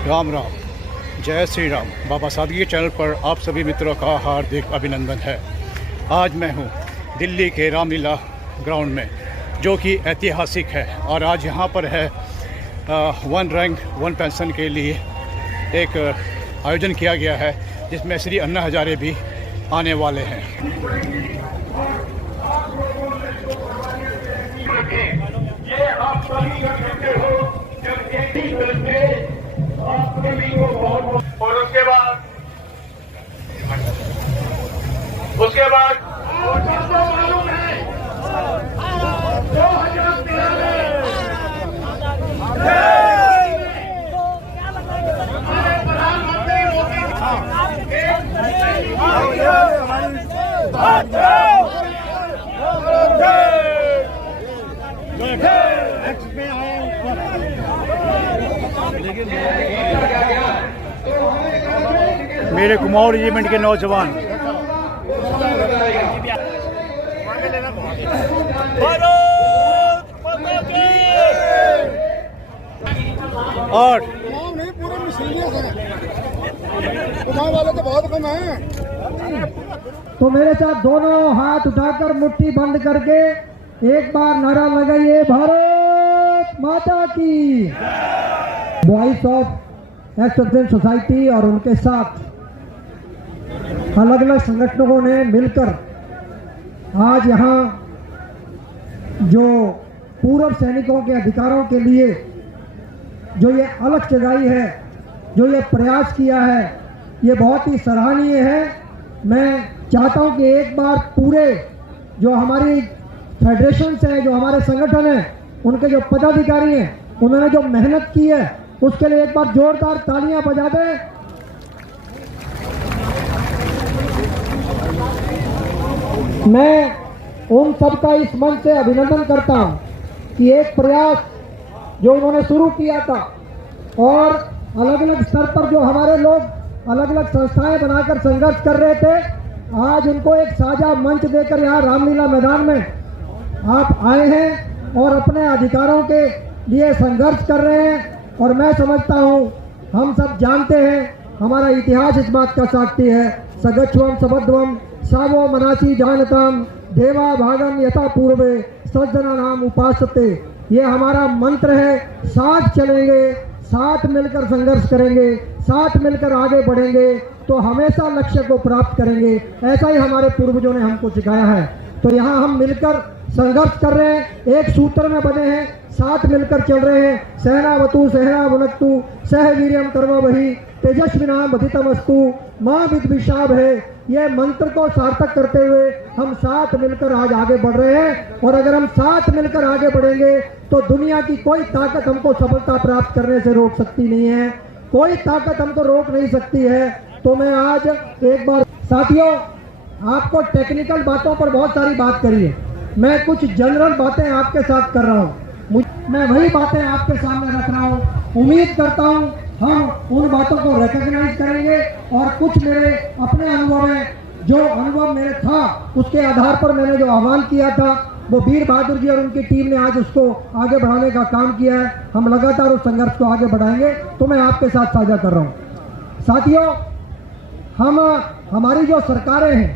राम राम, जय श्री राम। बाबा सादगी चैनल पर आप सभी मित्रों का हार्दिक अभिनंदन है। आज मैं हूँ दिल्ली के रामलीला ग्राउंड में, जो कि ऐतिहासिक है। और आज यहाँ पर है वन रैंक वन पेंशन के लिए एक आयोजन किया गया है, जिसमें श्री अन्ना हजारे भी आने वाले हैं। ये आप सभी करते हो जब यही करके आप सभी को बहुत। और उसके बाद आपको मालूम है 2013 में हमारे प्रधानमंत्री मेरे कुमाऊं रेजिमेंट के नौजवान और नहीं पूरे में सीरियस है, उठाने वाले तो बहुत कम हैं। तो मेरे साथ दोनों हाथ उठाकर मुट्ठी बंद करके एक बार नारा लगाइए, भारत माता की। वॉइस ऑफ एक्स सोसाइटी और उनके साथ अलग अलग संगठनों ने मिलकर आज यहाँ जो पूर्व सैनिकों के अधिकारों के लिए जो ये अलग जगाई है, जो ये प्रयास किया है, ये बहुत ही सराहनीय है। मैं चाहता हूँ कि एक बार पूरे जो हमारी फेडरेशन हैं, जो हमारे संगठन हैं, उनके जो पदाधिकारी हैं, उन्होंने जो मेहनत की है, उसके लिए एक बार जोरदार तालियां बजा दें। मैं उन सबका इस मंच से अभिनंदन करता हूं कि एक प्रयास जो उन्होंने शुरू किया था और अलग अलग स्तर पर जो हमारे लोग अलग अलग संस्थाएं बनाकर संघर्ष कर रहे थे, आज उनको एक साझा मंच देकर यहाँ रामलीला मैदान में आप आए हैं और अपने अधिकारों के लिए संघर्ष कर रहे हैं। और मैं समझता हूँ, हम सब जानते हैं, हमारा इतिहास इस बात का साक्षी है, सगच्छवम सबध्वम सावो मनासी जानतम देवा भागम यथा पूर्वे सज्जना नाम उपासते। ये हमारा मंत्र है। साथ चलेंगे, साथ मिलकर संघर्ष करेंगे, साथ मिलकर आगे बढ़ेंगे तो हमेशा लक्ष्य को प्राप्त करेंगे। ऐसा ही हमारे पूर्वजों ने हमको सिखाया है। तो यहाँ हम मिलकर संघर्ष कर रहे हैं, एक सूत्र में बने हैं, साथ मिलकर चल रहे हैं। सहनावतु सहना वनक्तु सह वीर्यम कर्मवहि तेजस्विनाम बधितमस्तु मां विद्विषाभ है। ये मंत्र को सार्थक करते हुए हम साथ मिलकर आज आगे बढ़ रहे हैं। और अगर हम साथ मिलकर आगे बढ़ेंगे तो दुनिया की कोई ताकत हमको सफलता प्राप्त करने से रोक सकती नहीं है, कोई ताकत हमको रोक नहीं सकती है। तो मैं आज एक बार साथियों, आपको टेक्निकल बातों पर बहुत सारी बात करी है, मैं कुछ जनरल बातें आपके साथ कर रहा हूँ, मैं वही बातें आपके सामने रख रहा हूँ। उम्मीद करता हूँ हम उन बातों को रिकॉग्नाइज करेंगे और कुछ मेरे अपने अनुभव है, जो अनुभव मेरे था उसके आधार पर मैंने जो आह्वान किया था, वो वीर बहादुर जी और उनकी टीम ने आज उसको आगे बढ़ाने का काम किया है। हम लगातार उस संघर्ष को आगे बढ़ाएंगे। तो मैं आपके साथ साझा कर रहा हूँ। साथियों, हमारी जो सरकारें हैं,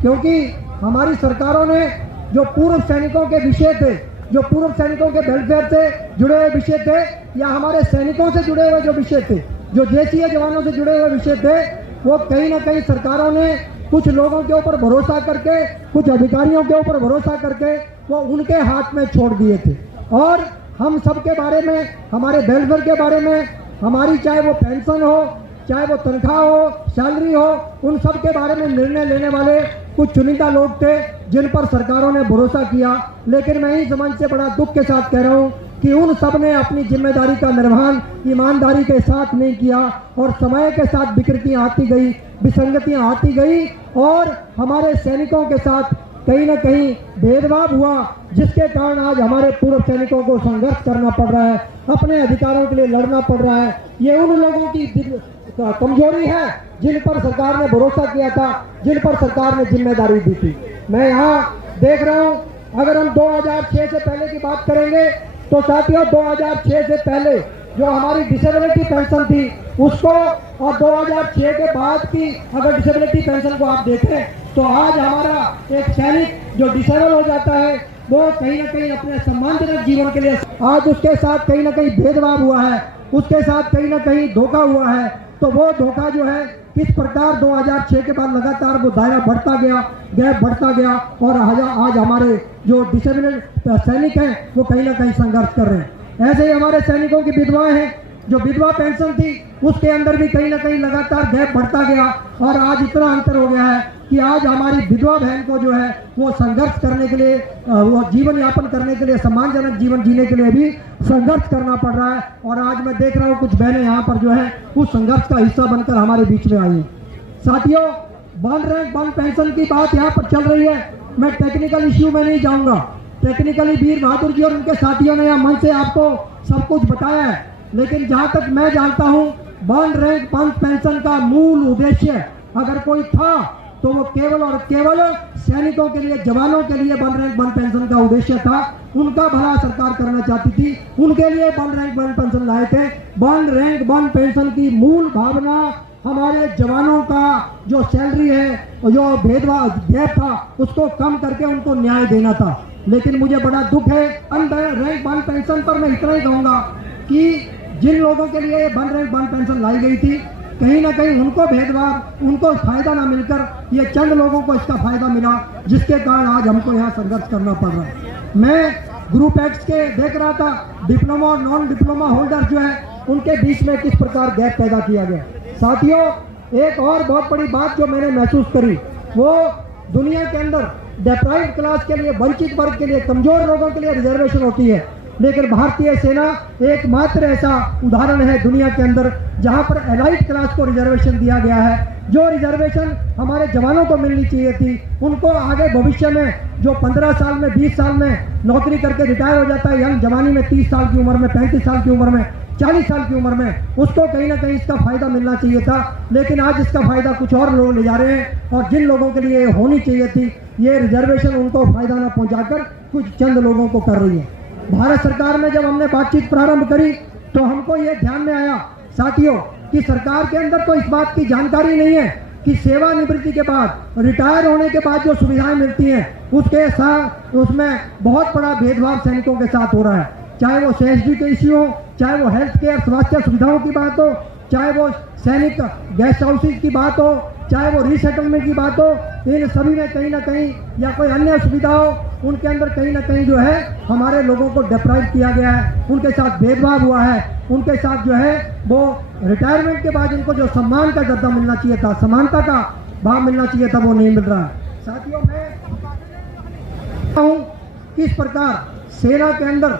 क्योंकि हमारी सरकारों ने जो पूर्व सैनिकों के विषय थे, जो पूर्व सैनिकों के वेलफेयर से जुड़े हुए विषय थे, या हमारे सैनिकों से जुड़े हुए जो विषय थे, जो देशीय जवानों से जुड़े हुए विषय थे, वो कहीं ना कहीं सरकारों ने कुछ लोगों के ऊपर भरोसा करके, कुछ अधिकारियों के ऊपर भरोसा करके वो उनके हाथ में छोड़ दिए थे। और हम सब के बारे में, हमारे वेलफेयर के बारे में, हमारी चाहे वो पेंशन हो, चाहे वो तनख्वाह हो, सैलरी हो, उन सब के बारे में निर्णय लेने वाले कुछ चुनिंदा लोग थे जिन पर सरकारों ने भरोसा किया। लेकिन मैं इस मंच से बड़ा दुख के साथ कह रहा हूं कि उन सब ने अपनी जिम्मेदारी का निर्वहन ईमानदारी के साथ नहीं किया और समय के साथ विकृतियां आती गई, विसंगतियां आती गई और हमारे सैनिकों के साथ कहीं ना कहीं भेदभाव हुआ, जिसके कारण आज हमारे पूर्व सैनिकों को संघर्ष करना पड़ रहा है, अपने अधिकारों के लिए लड़ना पड़ रहा है। ये उन लोगों की कमजोरी है जिन पर सरकार ने भरोसा किया था, जिन पर सरकार ने जिम्मेदारी दी थी। मैं यहाँ देख रहा हूँ, अगर हम 2006 से पहले की बात करेंगे तो साथियों 2006 से पहले जो हमारी डिसेबिलिटी पेंशन थी उसको, और 2006 के बाद की अगर डिसेबिलिटी पेंशन को आप देखें तो आज हमारा एक सैनिक जो डिसेबल हो जाता है वो कहीं ना कहीं अपने सम्मानजनक जीवन के लिए आज उसके साथ कहीं ना कहीं भेदभाव हुआ है, उसके साथ कहीं ना कहीं धोखा हुआ है। तो वो धोखा जो है किस प्रकार 2006 के बाद लगातार वो दायरा बढ़ता गया, गैप बढ़ता गया, और आज हमारे जो डिसेबल्ड सैनिक हैं वो कहीं ना कहीं संघर्ष कर रहे हैं। ऐसे ही हमारे सैनिकों की विधवाएं हैं, जो विधवा पेंशन थी उसके अंदर भी कहीं ना कहीं लगातार गैप बढ़ता गया, और आज इतना अंतर हो गया है कि आज हमारी विधवा बहन को जो है वो संघर्ष करने के लिए, वो जीवन यापन करने के लिए, सम्मानजनक जीवन जीने के लिए भी संघर्ष करना पड़ रहा है। और आज मैं देख रहा हूँ कुछ बहनें यहाँ पर जो है उस संघर्ष का हिस्सा बनकर हमारे बीच में आई हैं। साथियों, वन रैंक वन पेंशन की बात यहाँ पर चल रही है। मैं टेक्निकल इश्यू में नहीं जाऊंगा, टेक्निकली वीर बहादुर जी और उनके साथियों ने यहाँ मन से आपको सब कुछ बताया है, लेकिन जहाँ तक मैं जानता हूँ वन रैंक वन पेंशन का मूल उद्देश्य अगर कोई था तो वो केवल और केवल सैनिकों के लिए, जवानों के लिए वन रैंक वन पेंशन का उद्देश्य था। उनका भला सरकार करना चाहती थी, उनके लिए वन रैंक वन पेंशन लाए थे। वन रैंक वन पेंशन की मूल भावना हमारे जवानों का जो सैलरी है, जो भेदभाव गैप था उसको कम करके उनको न्याय देना था। लेकिन मुझे बड़ा दुख है, वन रैंक वन पेंशन पर मैं इतना ही कहूंगा कि जिन लोगों के लिए वन रैंक वन पेंशन लाई गई थी कहीं ना कहीं उनको भेदभाव, उनको फायदा ना मिलकर ये चंद लोगों को इसका फायदा मिला, जिसके कारण आज हमको यहाँ संघर्ष करना पड़ रहा है। मैं ग्रुप एक्स के देख रहा था, डिप्लोमा और नॉन डिप्लोमा होल्डर जो है उनके बीच में किस प्रकार गैप पैदा किया गया। साथियों, एक और बहुत बड़ी बात जो मैंने महसूस करी वो दुनिया के अंदर डेप्राइव्ड क्लास के लिए, वंचित वर्ग के लिए, कमजोर लोगों के लिए रिजर्वेशन होती है, लेकिन भारतीय सेना एकमात्र ऐसा उदाहरण है दुनिया के अंदर जहां पर एलाइट क्लास को रिजर्वेशन दिया गया है। जो रिजर्वेशन हमारे जवानों को मिलनी चाहिए थी, उनको आगे भविष्य में जो 15 साल में, 20 साल में नौकरी करके रिटायर हो जाता है यंग जवानी में, 30 साल की उम्र में, 35 साल की उम्र में, 40 साल की उम्र में, उसको कहीं ना कहीं इसका फायदा मिलना चाहिए था। लेकिन आज इसका फायदा कुछ और लोग ले जा रहे हैं, और जिन लोगों के लिए होनी चाहिए थी ये रिजर्वेशन उनको फायदा ना पहुंचाकर कुछ चंद लोगों को कर रही है। भारत सरकार में जब हमने बातचीत प्रारंभ करी तो हमको ये ध्यान में आया साथियों कि सरकार के अंदर तो इस बात की जानकारी नहीं है कि सेवानिवृत्ति के बाद, रिटायर होने के बाद जो सुविधाएं मिलती हैं उसके साथ उसमें बहुत बड़ा भेदभाव सैनिकों के साथ हो रहा है। चाहे वो CSD के इश्यू हो, चाहे वो हेल्थ केयर स्वास्थ्य सुविधाओं की बात हो, चाहे वो सैनिक गेस्ट हाउसेज की बात हो, चाहे वो रीसेटलमेंट की बात हो, इन सभी में कहीं ना कहीं या कोई अन्य सुविधा हो, उनके अंदर कहीं ना कहीं जो है हमारे लोगों को डिप्राइव किया गया है, उनके साथ भेदभाव हुआ है, उनके साथ जो है वो रिटायरमेंट के बाद उनको जो सम्मान का दर्जा मिलना चाहिए था, समानता का भाव मिलना चाहिए था, वो नहीं मिल रहा है। साथियों, मैं हूँ किस प्रकार सेना के अंदर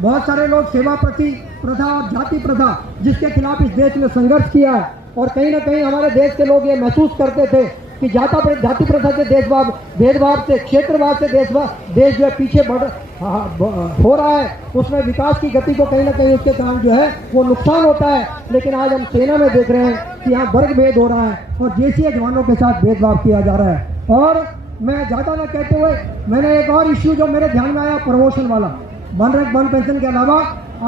बहुत सारे लोग सेवा प्रथा और जाति प्रथा जिसके खिलाफ इस देश में संघर्ष किया है, और कहीं ना कहीं हमारे देश के लोग ये महसूस करते थे कि जाति प्रथा से भेदभाव से, क्षेत्रवाद से देश जो है पीछे हो रहा है, उसमें विकास की गति को कहीं ना कहीं उसके कारण जो है वो नुकसान होता है। लेकिन आज हम सेना में देख रहे हैं कि यहाँ वर्ग भेद हो रहा है और देशीय जवानों के साथ भेदभाव किया जा रहा है। और मैं ज़्यादा न कहते हुए मैंने एक और इश्यू जो मेरे ध्यान में आया, प्रमोशन वाला। वन रैंक वन पेंशन के अलावा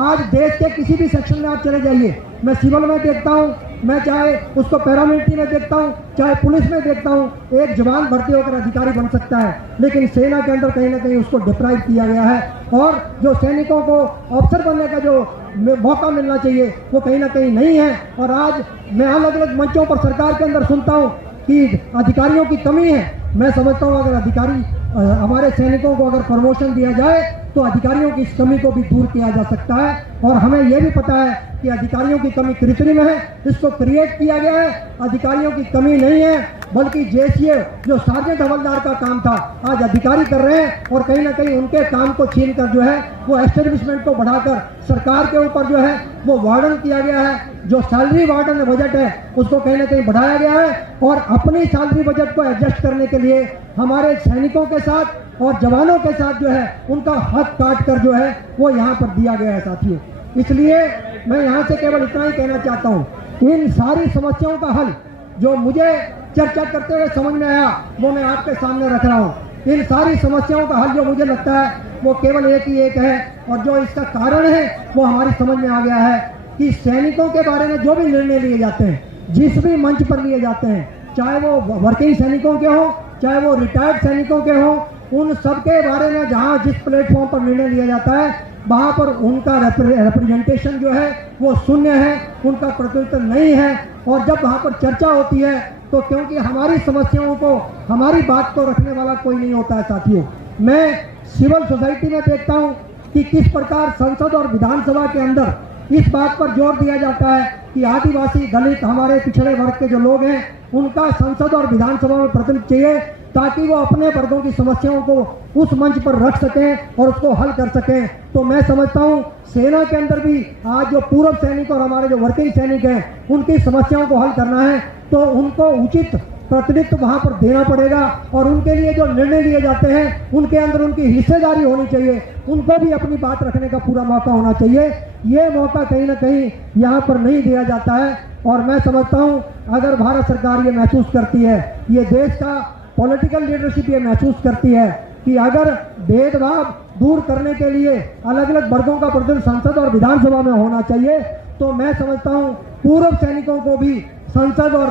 आज देश के किसी भी सेक्शन में आप चले जाइए, मैं सिविल में देखता हूँ, मैं चाहे उसको पैरामिलिट्री में देखता हूँ, चाहे पुलिस में देखता हूँ, एक जवान भर्ती होकर अधिकारी बन सकता है, लेकिन सेना के अंदर कहीं ना कहीं उसको डिप्राइव किया गया है। और जो सैनिकों को अफसर बनने का जो मौका मिलना चाहिए वो कहीं ना कहीं नहीं है। और आज मैं अलग अलग मंचों पर सरकार के अंदर सुनता हूँ कि अधिकारियों की कमी है। मैं समझता हूँ अगर अधिकारी हमारे सैनिकों को अगर प्रमोशन दिया जाए तो अधिकारियों की इस कमी को भी दूर किया जा सकता है। और हमें यह भी पता है कि अधिकारियों की कमी कृत्रिम है, इसको क्रिएट किया गया है। अधिकारियों की कमी नहीं है, बल्कि जैसे जो सार्जेंट हवलदार का काम था आज अधिकारी कर रहे हैं, और कहीं ना कहीं उनके काम को छीन कर जो है वो एस्टेब्लिशमेंट को बढ़ाकर सरकार के ऊपर जो है वो वार्डन किया गया है। जो सैलरी वार्डन बजट है उसको कहीं ना कहीं बढ़ाया गया है, और अपनी सैलरी बजट को एडजस्ट करने के लिए हमारे सैनिकों के साथ और जवानों के साथ जो है उनका हक काट कर जो है वो यहाँ पर दिया गया है साथियों। इसलिए मैं यहाँ से केवल इतना ही कहना चाहता हूँ, इन सारी समस्याओं का हल जो मुझे चर्चा करते हुए समझ में आया वो मैं आपके सामने रख रहा हूँ। इन सारी समस्याओं का हल जो मुझे लगता है वो केवल एक ही एक है, और जो इसका कारण है वो हमारी समझ में आ गया है कि सैनिकों के बारे में जो भी निर्णय लिए जाते हैं, जिस भी मंच पर लिए जाते हैं, चाहे वो वर्किंग सैनिकों के हों, चाहे वो रिटायर्ड सैनिकों के हों, उन सब के बारे में जहां जिस प्लेटफॉर्म पर निर्णय लिया जाता है, वहां पर उनका रिप्रेजेंटेशन जो है वो शून्य है, उनका प्रतिनिधित्व नहीं है। और जब वहां पर चर्चा होती है तो क्योंकि हमारी समस्याओं को, हमारी बात को रखने वाला कोई नहीं होता है साथियों। मैं सिविल सोसाइटी में देखता हूं कि किस प्रकार संसद और विधानसभा के अंदर इस बात पर जोर दिया जाता है कि आदिवासी, दलित, हमारे पिछड़े वर्ग के जो लोग हैं, उनका संसद और विधानसभा में प्रतिनिधित्व चाहिए, ताकि वो अपने वर्गों की समस्याओं को उस मंच पर रख सकें और उसको हल कर सकें। तो मैं समझता हूं सेना के अंदर भी आज जो पूर्व सैनिक और हमारे जो वर्किंग सैनिक हैं, उनकी समस्याओं को हल करना है तो उनको उचित प्रतिनिधित्व वहां पर देना पड़ेगा। और उनके लिए जो निर्णय लिए जाते हैं, उनके अंदर उनकी हिस्सेदारी होनी चाहिए, उनको भी अपनी बात रखने का पूरा मौका होना चाहिए। ये मौका कहीं ना कहीं यहाँ पर नहीं दिया जाता है। और मैं समझता हूँ अगर भारत सरकार ये महसूस करती है, ये देश का पॉलिटिकल लीडरशिप ये महसूस करती है कि अगर भेदभाव दूर करने के लिए अलग अलग वर्गों का प्रतिनिधित्व संसद और विधानसभा में होना चाहिए, तो मैं समझता हूँ पूर्व सैनिकों को भी संसद और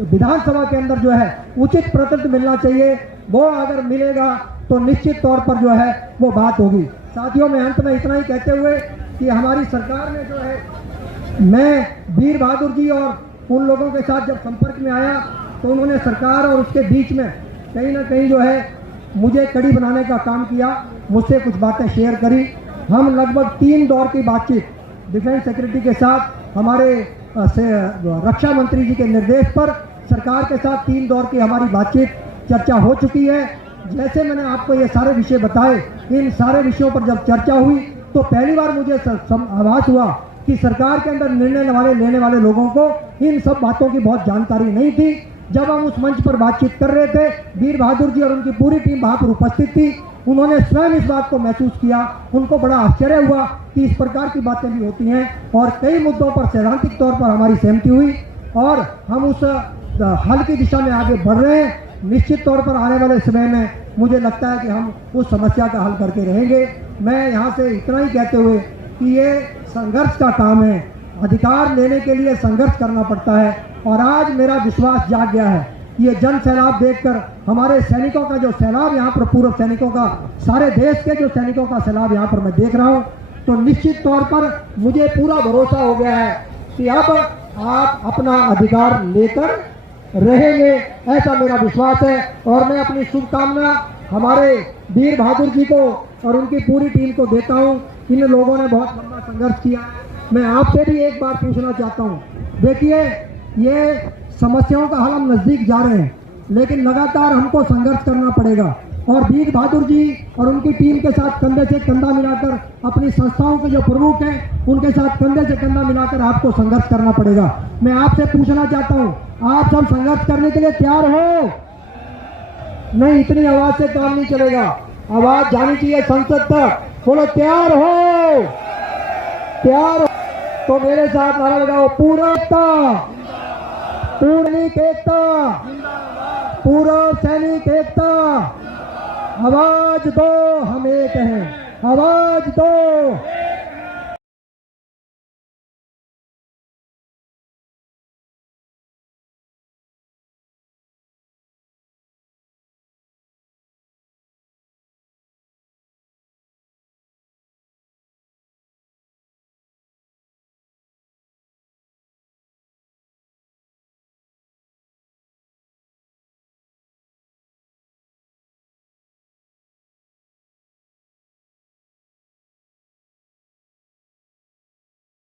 विधानसभा के अंदर जो है उचित प्रतिनिधित्व मिलना चाहिए। वो अगर मिलेगा तो निश्चित तौर पर जो है वो बात होगी। साथियों, मैं अंत में इतना ही कहते हुए कि हमारी सरकार ने जो है, मैं वीर बहादुर जी और उन लोगों के साथ जब संपर्क में आया तो उन्होंने सरकार और उसके बीच में कहीं ना कहीं जो है मुझे कड़ी बनाने का काम किया, मुझसे कुछ बातें शेयर करी। हम लगभग 3 दौर की बातचीत डिफेंस सेक्रेटरी के साथ, हमारे रक्षा मंत्री जी के निर्देश पर सरकार के साथ 3 दौर की हमारी बातचीत चर्चा हो चुकी है। जैसे मैंने आपको ये सारे विषय बताए, इन सारे विषयों पर जब चर्चा हुई तो पहली बार मुझे आभास हुआ कि सरकार के अंदर निर्णय लेने वाले लोगों को इन सब बातों की बहुत जानकारी नहीं थी। जब हम उस मंच पर बातचीत कर रहे थे, वीर बहादुर जी और उनकी पूरी टीम वहां पर उपस्थित थी। उन्होंने स्वयं इस बात को महसूस किया, उनको बड़ा आश्चर्य हुआ कि इस प्रकार की बातें भी होती हैं। और कई मुद्दों पर सैद्धांतिक तौर पर हमारी सहमति हुई और हम उस हल की दिशा में आगे बढ़ रहे हैं। निश्चित तौर पर आने वाले समय में मुझे लगता है कि हम उस समस्या का हल करके रहेंगे। मैं यहाँ से इतना ही कहते हुए कि ये संघर्ष का काम है, अधिकार लेने के लिए संघर्ष करना पड़ता है। और आज मेरा विश्वास जाग गया है, ये जन सैलाब देखकर, हमारे सैनिकों का जो सैलाब यहाँ पर, पूर्व सैनिकों का, सारे देश के जो सैनिकों का सैलाब यहाँ पर मैं देख रहा हूँ, तो निश्चित तौर पर मुझे पूरा भरोसा हो गया है कि अब आप अपना अधिकार लेकर रहेंगे, ऐसा मेरा विश्वास है। और मैं अपनी शुभकामना हमारे वीर बहादुर जी को और उनकी पूरी टीम को देता हूँ। इन लोगों ने बहुत लंबा संघर्ष किया है। मैं आपसे भी एक बार पूछना चाहता हूँ, देखिए ये समस्याओं का हल हम नजदीक जा रहे हैं, लेकिन लगातार हमको संघर्ष करना पड़ेगा। और वीर बहादुर जी और उनकी टीम के साथ कंधे से कंधा मिलाकर, अपनी संस्थाओं के जो प्रमुख हैं उनके साथ कंधे से कंधा मिलाकर आपको संघर्ष करना पड़ेगा। मैं आपसे पूछना चाहता हूँ, आप सब संघर्ष करने के लिए तैयार हो? नहीं, इतनी आवाज से काम नहीं चलेगा, आवाज जानी चाहिए संसद तक। बोलो तैयार हो? तैयार हो तो मेरे साथ नारा लगाओ, पूरा एकता, पूर्णिक एकता, पूर्व सैनिक एकता। आवाज दो, हम एक हैं, आवाज दो।